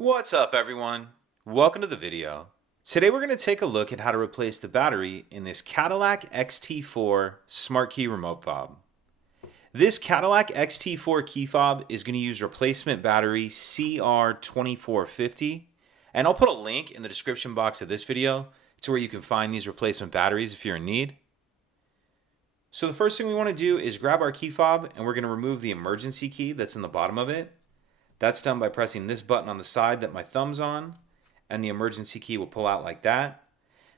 What's up, everyone? Welcome to the video. Today we're going to take a look at how to replace the battery in this Cadillac XT4 smart key remote fob. This Cadillac XT4 key fob is going to use replacement battery CR2450, and I'll put a link in the description box of this video to where you can find these replacement batteries if you're in need. So the first thing we want to do is grab our key fob, and we're going to remove the emergency key that's in the bottom of it. That's done by pressing this button on the side that my thumb's on, and the emergency key will pull out like that.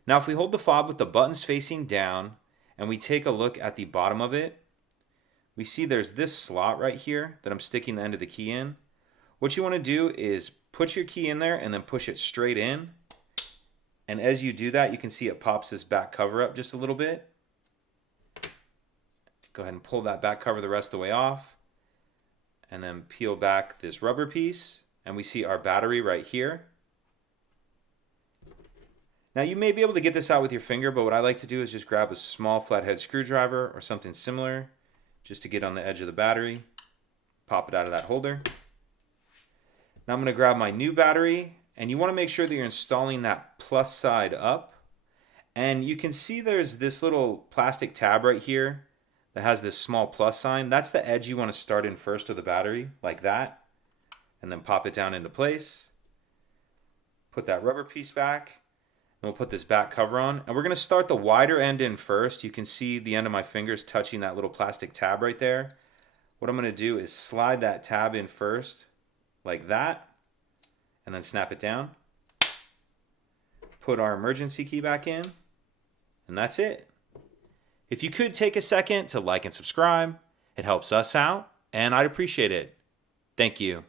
Now if we hold the fob with the buttons facing down and we take a look at the bottom of it, we see there's this slot right here that I'm sticking the end of the key in. What you want to do is put your key in there and then push it straight in. And as you do that, you can see it pops this back cover up just a little bit. Go ahead and pull that back cover the rest of the way off. And then peel back this rubber piece, and we see our battery right here. Now you may be able to get this out with your finger, but what I like to do is just grab a small flathead screwdriver or something similar just to get on the edge of the battery, pop it out of that holder. Now I'm going to grab my new battery, and you want to make sure that you're installing that plus side up. And you can see there's this little plastic tab right here that has this small plus sign. That's the edge you want to start in first of the battery, like that. And then pop it down into place. Put that rubber piece back. And we'll put this back cover on. And we're going to start the wider end in first. You can see the end of my fingers touching that little plastic tab right there. What I'm going to do is slide that tab in first, like that. And then snap it down. Put our emergency key back in. And that's it. If you could take a second to like and subscribe, it helps us out, and I'd appreciate it. Thank you.